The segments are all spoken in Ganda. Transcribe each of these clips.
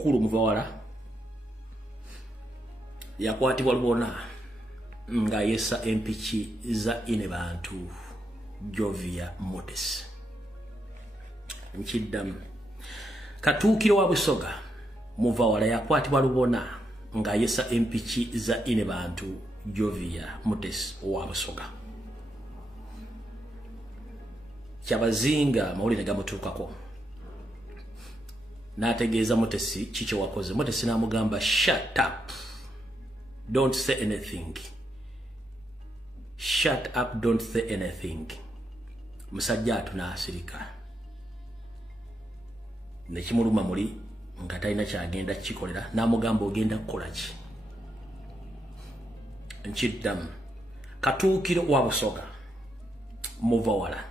Katuukulu Muvawala yakwatibwa Lubona nga yessa empiki za ine bantu Jovia Motesi. Nchiddamu Katuukiro wa Busoga Muvawala yakwatibwa Lubona nga yessa empiki za ine bantu Jovia Motesi wa Busoga. Kyabazinga mawulire gamutuukako n'ategeeza Motesi kikyo wakoze. Motesi n'amugamba shut up, don't say anything. Shut up, don't say anything. Musajja atunaasirika nekimuluma muli nga talina kyagenda kikolera, n'amugamba ogenda kukola ki? Nkiddamu Katuukiro wa Busoga Muvawala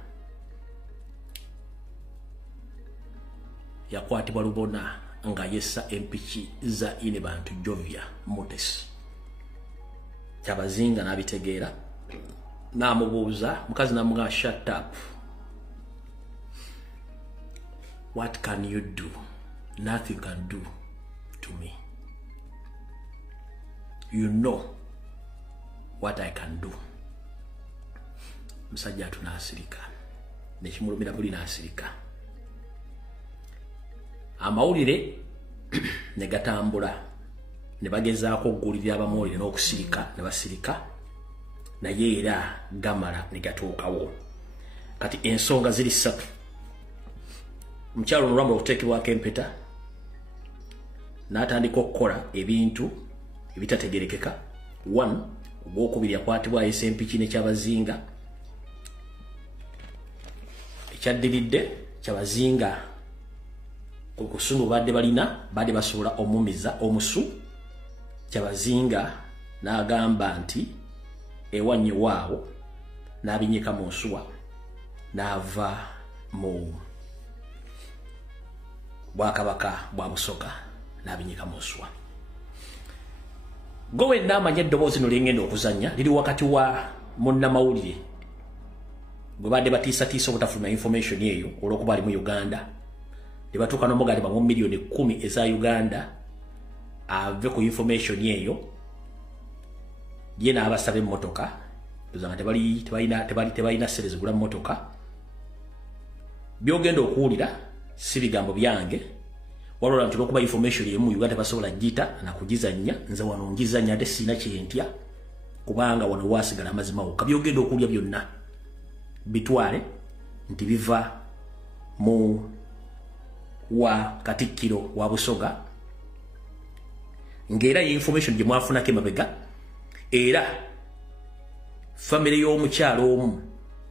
yakwatibwa Lubona nga yessa empiki za ine bantu Jovia Motesi. Kyabazinga n'abitegeera n'amubuuza, mukazi n'amugamba shut up. What can you do? Nothing can do to me. You know what I can do. Musajja atunaasirika nekimulumira buli naasirika. Amawulire ne gatambula ne bagezaako okuggulirira abamawulire n'okusirika ne basirika, naye era gamala ne gatuukawo. Kati ensonga ziri ssatu. Mukyalo Lulamba okuteekebwako empeta n'atandika okukola ebintu ebitategerekeka. 1 ogwokubiri yakwatibwa ayisa empiki n'ekyabazinga. Ekyaddiridde kyabazinga okusungu badde basobola omumiza omusu. Kyabazinga n'agamba nti ewanye waawo, n'abinyika mu nsuwa n'ava mu Bwakabaka bwa Busoga n'abinyika mu nsuwa. Gowe n'amanya eddoboozi lino lyengenda okuzannya liri wakati wa munnamawulire gwe badde batiisatiisa obutafuluma information eyo olw'okuba ali mu Uganda. Libatuka n'omugali ba milioni 10 eza Uganda ave ku information eyo. Ye n'abasaba emmotoka tuzanga tebalina sere zigula mmotoka. Byogenda okuwulira si bigambo byange, walola nti olw'okuba information emu Uganda basobola gita na kugizannya, nze wano ngizannya ate sina kyentya kubanga wano waasigala amazima wokka. Byogenda okuwulira byonna bitwale nti biva mu wa Katikkiro wa Busoga, ngera ye information gye mwafunako emabega. Era family y'omukyalo omu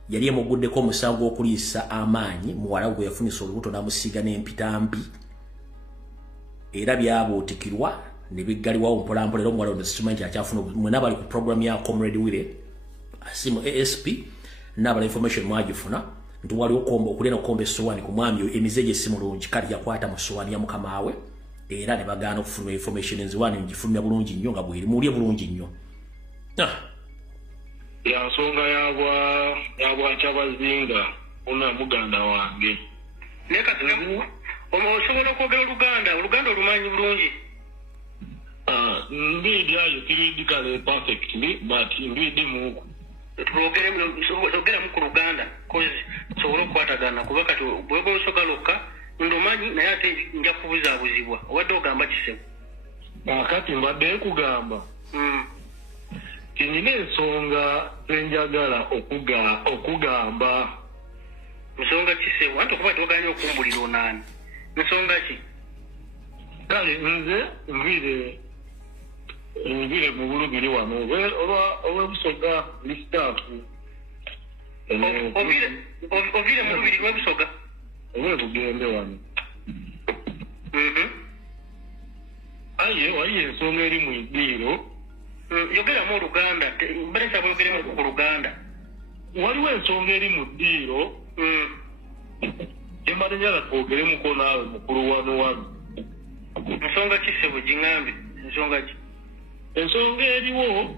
yali emuguddeko omusango okuliisa amaanyi muwala gwe yafunisa olubuto n'amusiiga n'empitambi, era byabuutikirwa ne biggalibwawo mpolampola. Era omuwala ono sikimanyi akyafuna mwena bali ku program ya Comrade Wile asimu ASP n'abala information mwagifuna nti waliwo okulina okukomba essowaani ku mwami emize gye si mulungi, kale yakwata mu ssowaani ya mukama we, era ne bagaana okufuluma information enziwaani ngifulumya bulungi nnyo nga bweri muwulye bulungi nnyo. Ya nsonga yabwa Kyabazinga ona muganda wange. Neka tunamu osobola okwogera Oluganda olumanyi bulungi? Indeed, you theoretically perfectly, but indeed muku. Ogera mu Luganda cause sobola okukwatagana kuba kati bweba osoka lokka ndomanyi naye ate nja kubuzaabuzibwa obadde ogamba kisebo. Kati mbadde kugamba kinyina ensonga zenjagala okugamba. Nsonga kisebo anti okuba toganya okumbulira onaani nsonga ki? Kale nze nvire mu bulugiri wano olw'Obusoga ndi staafu. Ovire mu lubiri lw'Obusoga? Olw'Ebugende wano. Aye ensonga eri mu iddiiro. Yogeramu Oluganda, mbere nsaba ogeremu ku Luganda. Waliwo ensonga eri mu ddiiro embadde njagala twogeremuko naawe mukulu wano. Nsonga ki ssebo giŋŋambe? Ensonga ki? Ensonga eriwo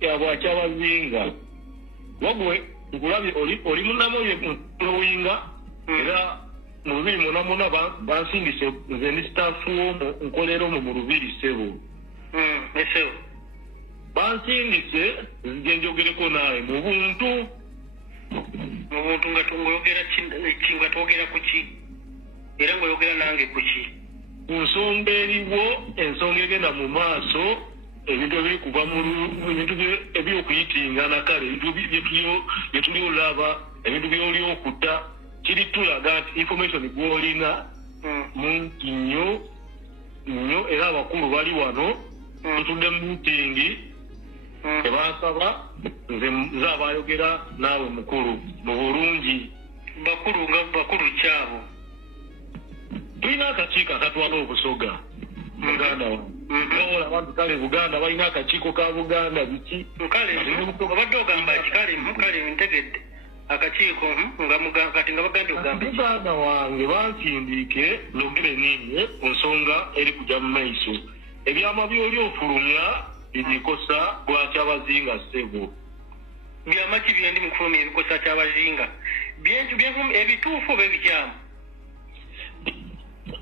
yabwa Kyabazinga. Wagwe nkulabye oli munnamawulire mu Luyinga era mu 2008 bansindise nze ndi staffu omu nkolera omu mu Lubiri ssebo. Ssebo. Bansindise nze njogereko naawe mu buntu. Mu buntu nga tuyogera nga twogera ku ki? Era ng'oyogera nange ku ki? Ku nsonga eriwo ensonga egenda mu maaso ebintu ebikuva mu bintu ebyokuyitingana kale ebintu byetuli olaba ebintu byoli okutta kiri tulaga nti information gw'olina mungi nnyo era abakulu bali wano tutudde mu mitingi tebansaba nze abayogera naawe mukulu mu bulungi. Bakulu kyabo tulina akakiiko akatwala obusoga Buganda wano abantu kale Buganda balina akakiiko ka Buganda biki kale obadde ogamba kale ntegedde akakiiko kati nga bagambye ogamba Buganda wange bansindiike nogere ninye ku nsonga eri kujja mu maiso ebyama byoli ofulumya ebikosa lwakyabazinga ssebo. Byama ki byendi mu kufulumya ebikosa kyabazinga ebituufu oba ebikyamu?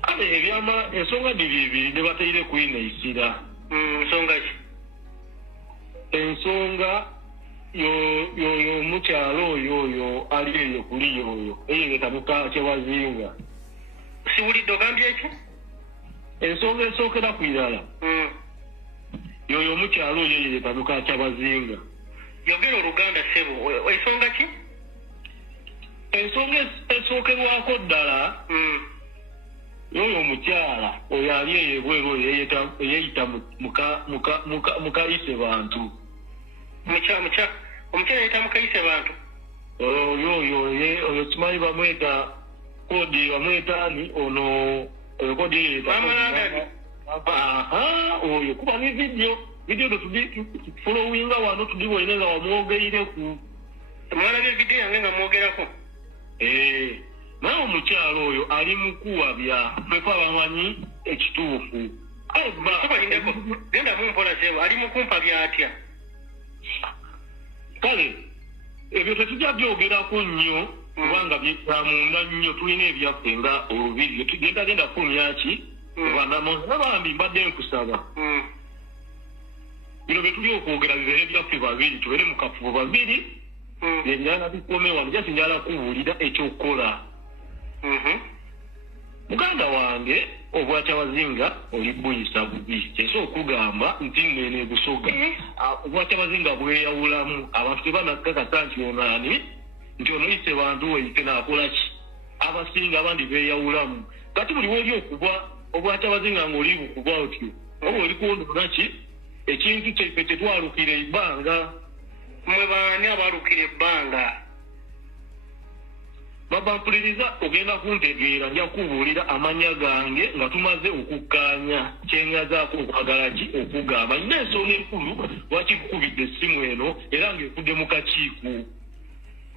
Kale ebyama ensonga bibiri ne bataire kwina isira. Nsonga ki? Ensonga yoyo omukyalo oyo ali eyo kuli yoyo eyeta muka kyebazinga. Siwulidde ogambye eki? Ensonga esookera ku irala yoyo omukyalo oyo eyeta muka kyebazinga. Yogera Oluganda ssebo. Ensonga ki? Ensonga esookerwako ddala yoyo omukyala oyo ali eyo ebweru oyo eyeyita mukayise bantu. Omukyala yeyita mukayise bantu? Oyo kimanyi bamweta kodi bamweta ani ono oyo kodi eyeyita oyo kuba ni vidiyo tufolowinga wano tudibwine nga wamwogeireku. Mwalabye vidiyo yange nga mwogerako? Naye omukyalo oyo ali mukuwabya ffe abamanyi ekituufu. Genda mumpola ssebo ali mukumpa byatya? Kale ebyo tetujja byogerako nnyo kubanga byamunda nnyo tulina ebyaffe nga Olubiri genda kulumya ki nabambi mbadde nkusaba bino byetuli okwogera bibeere byaffe babiri tubeere mu kafubo babiri enjala bikome wano jasi njala kubuulira ekyokukola. Muganda wange obwakyabazinga oli buyisa bubi kyesa okugamba nti mwene busoga obwakyabazinga bweyawulamu abantu tebanakakasa nti onaani nti onoyise bantu weite naakola ki abasinga abandi beyawulamu kati buli woli okuba obwakyabazinga ngaoli bukuba otyo oba oli kwonona ki ekintu kyaife kyetwalukira ebbanga. Mwe baani abalukira ebbanga? Babampuliriza ogenda kuntegeera nja kubuulira amanya gange nga tumaze okukkaanya kyengazaako okwagala ki okugamba nina ensonga enkulu lwaki kukubidde essimu eno era ng'ekudde mu kakiiko.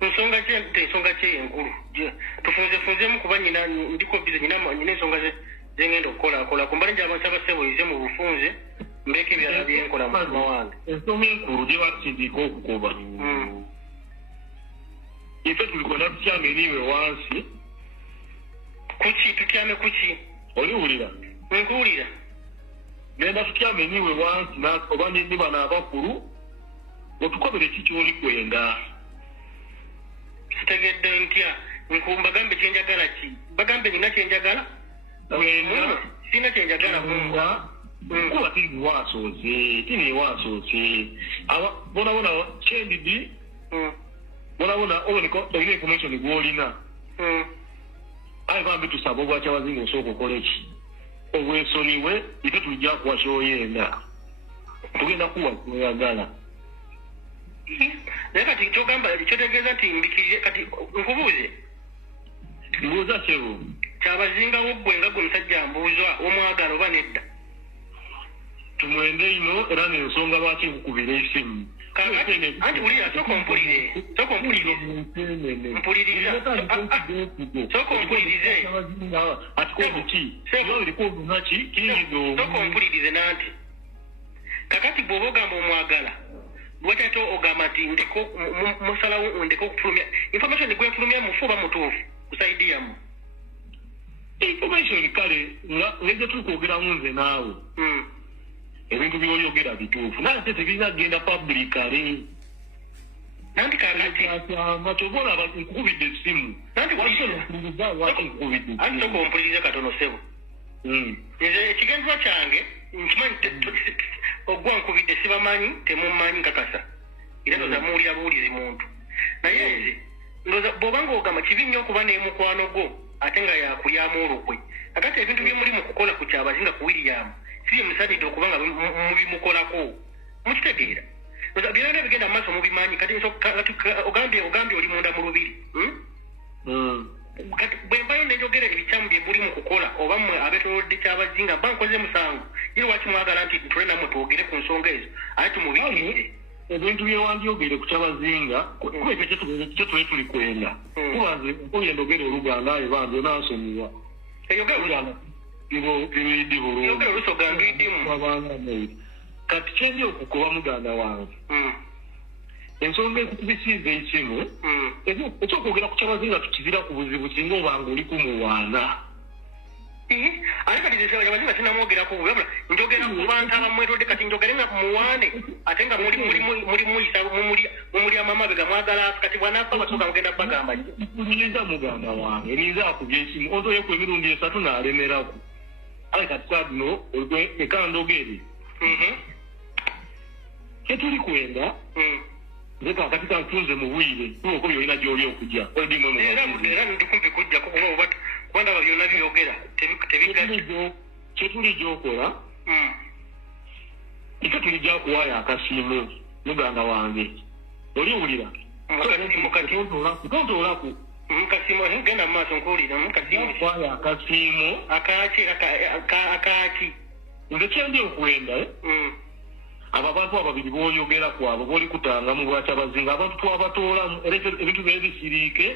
Ensonga ki enkulu? Tufunzemu kuba nyina ndiko bize nyina ensonga zengenda okukolakola kumbali njabasaba ssebo yize mu bufunze mbeke ebyala byenkola mu mukama wange. Ensonga enkulu gye basindiika okukuba ife tulikwenda tutyame eriwe wansi. Kuki tutyame kuki? Oliwulira? Nkuwulira. Genda tutyame eriwe wansi oba ni bano abakulu otukobere ki kyoli kwenda. Sitegedde ntya bagambe kyenjagala ki? Bagambe nina kyenjagala? Sina kyenjagala kuba tiniwaasooze bonabona kyendidi bonabona olina information gwolina aye bambi tusaba obwakyabazinga osooka okola eki obwesoniwe ite tujja kuwa kyoyenda tugenda kuwa kyoyagala. Naye kati kyogamba kyotegeeza nti mbikirire kati nkubuuze mbuuza kyero kyabazingawo ggwe nga gwe musajja mbuuza omwagala oba nedda? Tumwende ino era n'ensonga lwaki nkukubira esimu. Anti wulira sooka ompulirize. Sooka ompulirize nanti kakati bw'oba ogamba omwagala lwaki ogamba nti musalawo ndeka okufulumya information gwenfulumya mufu oba mutuufu kusaidiyamu? information kale ngeze tukwogera munze naawe ebintu byoyogera bituufu naye ate tebirina genda publicly nanti kakati matobola nkukubidde essimu nanti anti tokompuliriza katono sebo nze ekigenzo kyange nkimanyi ogwa nkubidde sibamanyi temumanyi nkakasa era nozamuwulira buwulizi muntu naye nze ndoza bw'obanga ogamba kibi nnyo okuba n'emukwano gwo ate nga yakulyamu olukwe akati ebintu byemuli mu kukola ku kyabazinga ku William siye musanidde okuba nga mubimukolako mukitegeera byonna bigenda mu maaso mubimanyi kati ogambye oli munda mu lubiri bwe mbayo nenjogera ebikyamu bye muli mu kukola oba mmwe abetolodde kyabazinga mba nkoze musango ye lwaki mwagala nti tule nammwe twogere ku nsonga ezo ate tumubikirire ebintu byewandyogere ku kyabazinga kuba ekyo kye tule tuli kwenda kubanze mpulye ndogera oluganda ayo banze nansonyiwa biruyiddi bulungi kati kyendi okukoba muganda wange ensonga ekukubisiiza ekimu ekyokwogera ku kyabazinga tukizira ku buzibu singa obanga oli kumuwaana ate kati abazinga sinamwogerako wabula njogera ku bantu abamwetodde kati njogere nga muwaane ate nga mumuli amamabega mwagala kati bwanaafa basooka mugenda bagamba mpuliriza muganda wange niza akubya esimu ontoyeku emirundi 3 n'alemerako ale kati sadino ekandogere kyetuli kwenda nze kakati kantunze mu bwire kuko byolina gy'oli okujja era ndikumpi kujjako kuba kubandaba byonna byogera kyetuli gyokola ite tulijja kuwaayo akasiimu muganda wange oliwulira tontoolaku mukasimu genda mu maaso nkuwulira kuwaayo akasiimu akaaki nze kyendi okwenda abo abantu ababiri b'oyogera kwabo b'oli kutangamu lwakyabazinga abantu twabatoolamu ebintu byebisiriike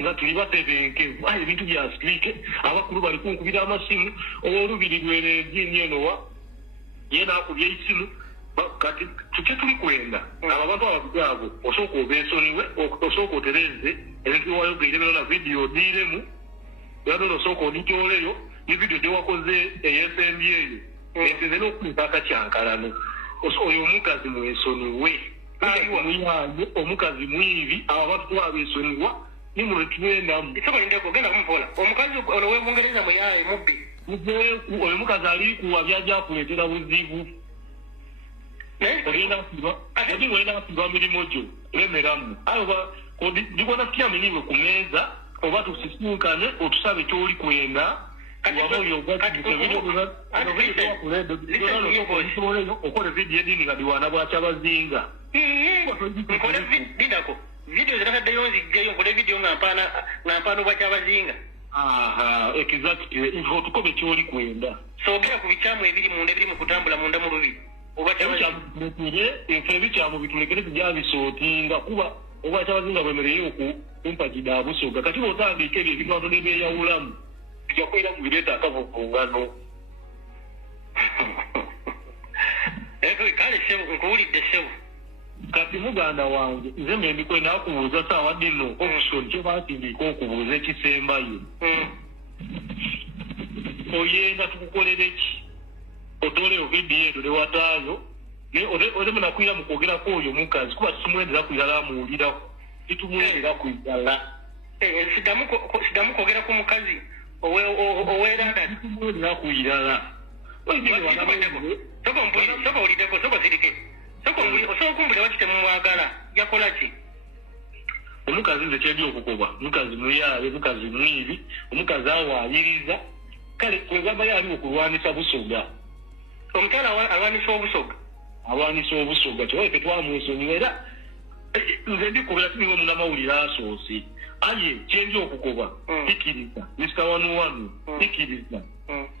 nga tuli batebenke ebintu bya siriike abakulu bali kunkubira amasimu olubiri lwereegyeni enowa ye naakubya eisimu kati kye tuli kwenda abo abantu ababiri abo osooka obeesoniwe osooka otereze ebintu byewayogeire bino na vidiyo odiiremu yadona osooka oditooleyo ne vidiyo gyewakoze ey'esembi eyo ensinze n'okuleka akakyankalano oyo omukazi mwesoniwe muyange omukazi mwivi abo abantu twabesoniwa nimulwetuwendamu genda kumupola omukazi ono webungereza muyaye mubbi oyo mukazi ali kuwa byajja kuleetera buzibu ogenda kuba mirimu gyo lemeramu digona tukyamenyibwe ku meeza oba tusisinkane otusabe kyoli kwenda okola vidiyo edini nga biwaana bwakyabazinga nkole vidako vidiyo zitataddeyo nzijjayo nkole vidiyo nga mpaana obwakyabazinga exactly ife otukobe kyoli kwenda soogera ku bikyamu ebiri munda ebiri mu kutambula munda mu lubiri efe ebikyamu bitulekere tujabisootinga kuba obwakyabazinga bwemereyo kumpa kidaabusoga kati bwotandika ebyo ebiganto nebyeyawulamu tujakwera mu bireeta akavuvungano kale sebu nkuwulidde sebu kati muganda wange nze mbendikwe nakubuuza saawa dino option kye baasindika okubuuza ekisembayo oyenda tukukolere ki otoleyo vidiyo eto newataayo oleme nakwira mu kwogerako oyo mukazi kuba situmwendera kwirala amuwulirako situmwendera kwirala sidamu kwogera ku mukazi oweranda situmwendera kwirala soka olideko soka sirike osobola okumbulira wakite mumwagala yakola ki omukazi nze kyedi okukoba mukazi muyaale mukazi mwibi omukazi awaayiriza kale kwegamba yali okulwanisa busoga omukyala alwanisa obusoga alwanisa obusoga kyobaye tetwamwesonyiwa era nze ndikobera tiniwo munamawulire asoose aye kyendi okukoba ikiriza misita wanuwanu ikiriza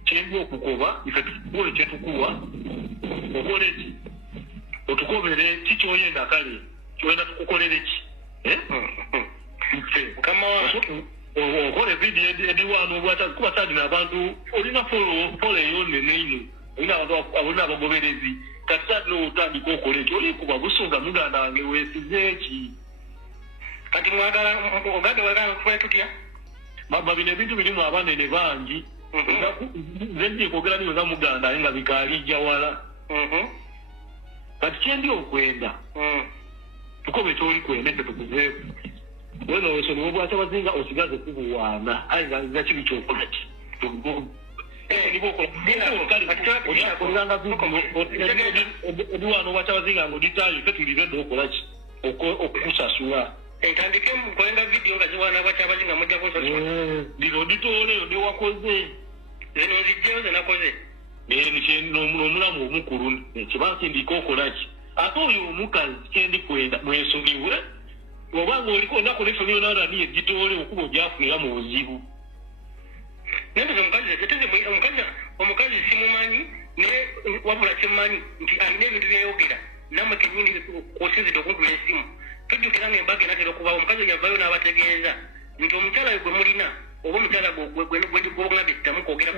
kyendi okukoba ife tukuwe kyetukuwa okole ki otukobere kikyoyenda kale kyoyenda tukukolere ki ife okole vidiyo ediwaano kuba sadina abantu olina folo eyonneneino olina abantu olina abagoberezi kati sadina otandika okola ekyo olikuba busoga muganda wange weesize eki kati mwagala ogadde wagala kukola tutya bino ebintu birimu abanene bangi Zendi kwogera niwe nga muganda nga bikalijja wala. Kati kyendi okwenda. Tukobe kyoli kwenda tukuveeko. Wena osoni wobwakyabazinga osigaze kubuwaana. Ayi nga kibi kyokola ki. Obuwaana obwakyabazinga ng'oditaayo fe tuliredde okola ki. Okukusasula. Entandike mkolenga video nga ziwana abakyabazinga mujja kusasula. Lino ditooleyo ne wakoze. Zino zijjeyo ze nakoze. N'omulamu omukulu kyebansindika okola ki. Ate oyo omukazi kyendi kwenda mwesonyiwe obanga oliko onaku nesonyiwe nalani egitoole okuba ogyafunira mu buzibu. Naye omukazi simumanyi naye wabula kyemmanyi nti alina ebintu byayogera namwe kenyini kusinzidde okuntula esimu. Tujjukira ng'embaga enatera okubawo omukazi yavayo n'abategeeza nti omukyala we gwe mulina oba omukyala gw'ogambye kitamukwogera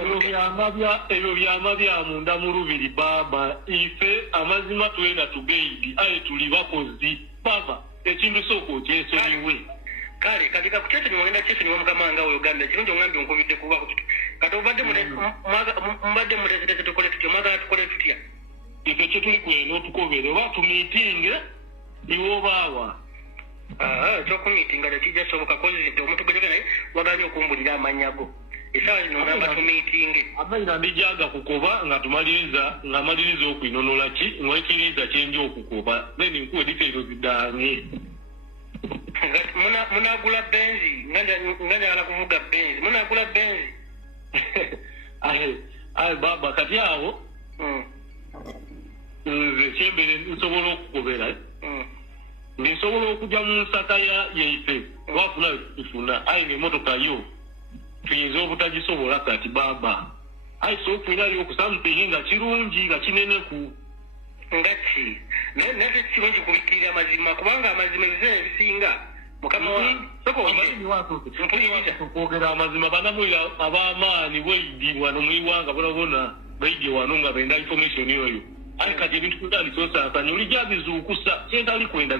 ebyo byama bya munda mu lubiri baaba ife amazima twenda tugeidi aye tuli bakozi baba ekintu sooka okyesonyiwe. Kale kati kakukyesonyiwa ogenda kyesonyiwa mukama wange awo Uganda ekirungi ongambye onkubidde kuba kati mubadde mulesitese tukole tutya mwagala tukole tutya. Ife kyetuli kwenda otukobere oba tumiitinge iwe obaawa. Kyokumiitinga tekijja soboka kozite omuntu gwegera naye waganye okumbulira amannya go. Essaawa zino ngamba tumiitinge. Amayina ndijaga kukoba nga maliriza okwinonola ki ng'ekiriza kyenja okukoba then nkuwe detailo zidange. Munagula benzi nga njagala kuvuga benzi munagula benzi. Aye baba kati awo nze kyembere nsobola okukobera nsobola okujja mu nsaka yaife wafuna tufuna ayi ng'emmotoka yo tuyinza obutagisobola kati baba ayi soofuyinayo okusamutinge nga kirungi nga kineneku nga ki naye kirungi kubikirira amazima kubanga amazima ebiseera ebisinga mukama okwogera amazima banamwira ab'amaanyi bweidi wano muiwanga bonabona baidi wano nga benda information oyo ayi kati ebintu kutandika osaasanya olijja bizuukusa kyentali kwenda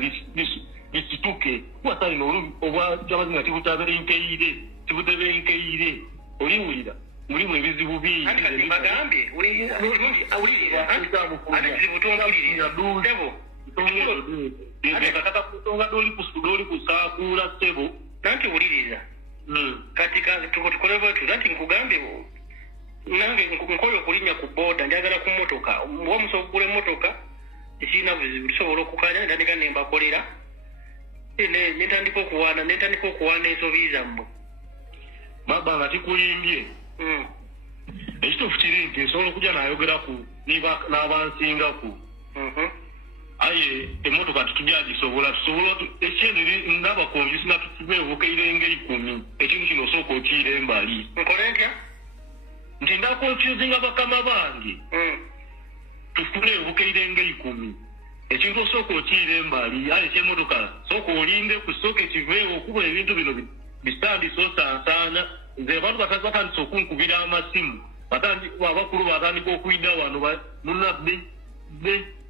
bisituke kuwasalina obwakyabazinga tibutebenkeire oliwulira mulimu ebizibu bingi bagambye kutonga doli kusaakula ssebo nanti wuliriza kati tukole bwetu nanti nkugambye nange nkola okulinnya ku booda njagala ku mmotoka wamusobola okugula emmotoka ekirina buzibu tusobola okukanya ntandika nembakolera netandika okuwaana ensobi zammwe baba nga tikulimbye ekituufu kiri nti nsobola okujja nayogeraku n'abansingaku aye emmotoka tetujjagisobola tusobola ekyendiri n'abakonjusi nga tubeebukeire nga 10 ekintu kino osooka okiira embali nkole ntya nti ndakonfuzinga bakama bange tufune ebukeire nga 10 ekintu osooka okiira embali aye kyemmotoka sooka olinde kusooka ekiveewo okuba ebintu bino bisitandisa osansaana nze bantu batandisa okunkubira amasimu abakulu batandika okuyida wano munabbe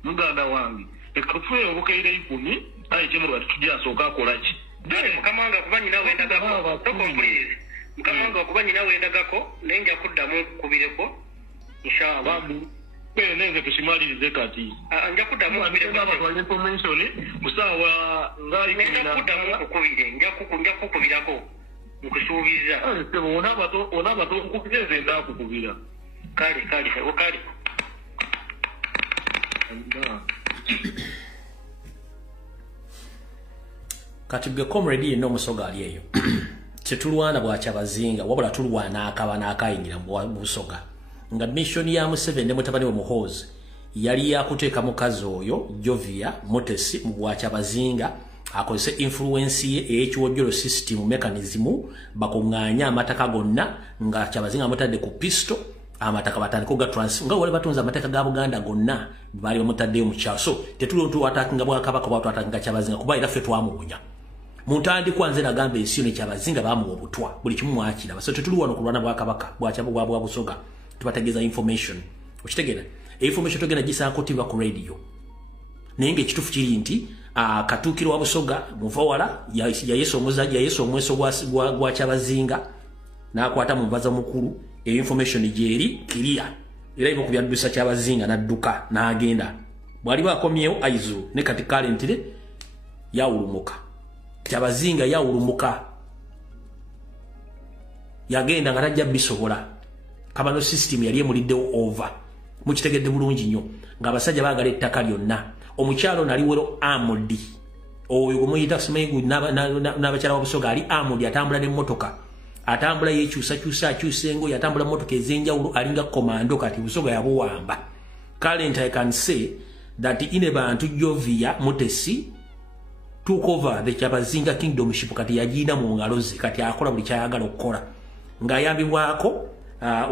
muganda wange ekafune ebukeire 10 aye kyemmotoka tetujjasooka akolaki mukama wange akuba nyina wendagako tokompulirize mukama wange okuba nyina wendagako naye nja kuddamu nkubireko inshallah nenge tukimalirize kati nja kuddamu information musaawa kuddamu nkukubire nja kukubirako nkusuubiza onaba tonkubire nze ndakukubira kale kati gwe comrade yenna omusoga ali eyo tetulwana bwakyabazinga wabula tulwana akaba n'akayingira mu busoga nga mission ya Museveni ne mutabani we Muhoozi yali yakuteeka mukazi oyo Jovia Motesi mu bwakyabazinga akozese influence ye ey'ekiwojjolo system mechanism bakuŋŋaanya amataka gonna nga kyabazinga mutadde ku pisto amataka batandika ga transfer nga wale batunza amataka ga Buganda gonna bali bamutadde mu kyalo so tetulontu atakinga bwakabaka bwatu atakinga kyabazinga kuba era ffe twamuwonya Muntandi kwanze nagambe ensio kyabazinga bamu obutwa buli kimu mwakira baso tetuli wano kulwana bwakabaka bwa busoga tubategeza information okitegera information togenda gisankotiba ku radio nenge kitufu kiri nti katukiro wa busoga muvawala ya Yesu omuzaji ya Yesu omweso gwa kyabazinga nakwata mubaza mukuru information jeri clear era ibo kubyaddusa kyabazinga nadduka n'agenda bwali bakomyewo aizu ne kati currently yawulumuka kyabazinga yawulumuka yagenda nga tajja bisobola kabano system yali emuliddewo over mukitegedde bulungi nnyo ng'abasajja baagala ettaka lyonna omukyalo nali wero amudi oyo gumuyita simengu n'abakyala wabusoga ali amudi atambula n'emmotoka atambula yekyusa akyusengo yatambula motoka ezenjawulo alinga komando kati busoga yabuwamba. Current I can say that ine bantu Jovia Mutesi took over the Kyabazinga kingdomship kati yagina mu ngalo ze kati akola buli kyayagala okukola nga yambibwako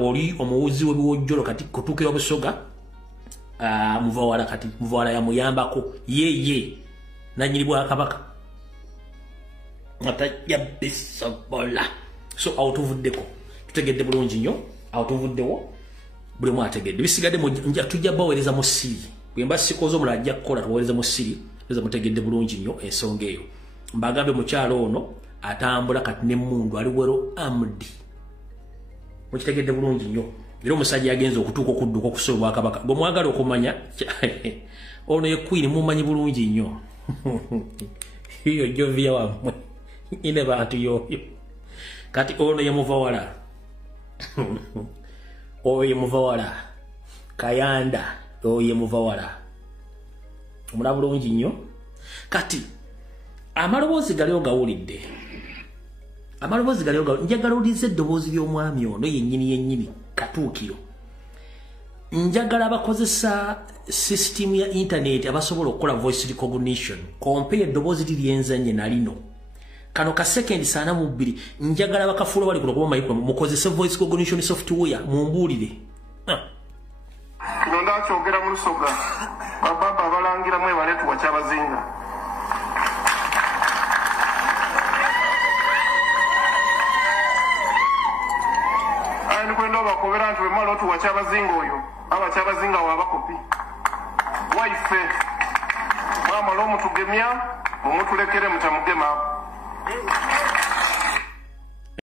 oli omuwuzi w'ebiwojjolo kati kutuuka obusoga muvawala kati muvawala yamuyambako ye nanyiri bwa kabaka atajja bisobola. So autovuddeko tutegedde bulungi nnyo autovuddewo buli mwategedde bisigadde nja tujja baweereza mu siri bwemba sikozo mulajja kukola tuweereza mu siri tuza mutegedde bulungi nnyo ensonga eyo mbagambe mukyalo ono atambula kati n'emmundu ali wero amudi mukitegedde bulungi nnyo era omusajja yagenza okutuuka okudduka okusobolwa kabaka gwe mwagala okumanya ono ye Queen mumanyi bulungi nnyo iyo Jovia wamwe ine bantu yoyo kati ono ye muvawala oyo ye muvawala Kayanda oyo ye muvawala omulaba bulungi nnyo kati amaloboozi gali ogawulidde njagala ulize eddoboozi ly'omwami ono yennyini katuukiro njagala abakozesa system ya internet abasobola okukola voice recognition compare eddoboozi lyenzanye nalino kano ka second sana mu bbiri njagala bakafuula bali kuno micro mukozese voice recognition software mumbuulire kino ndakyogera mu Lusoga bababa abalangira mwe baletu wa Kyabazinga ani kwenda bakobera nti wemala otu wa Kyabazinga oyo aba Kyabazinga wabakopi waife mwamala omutugemya mumutulekere mutamugema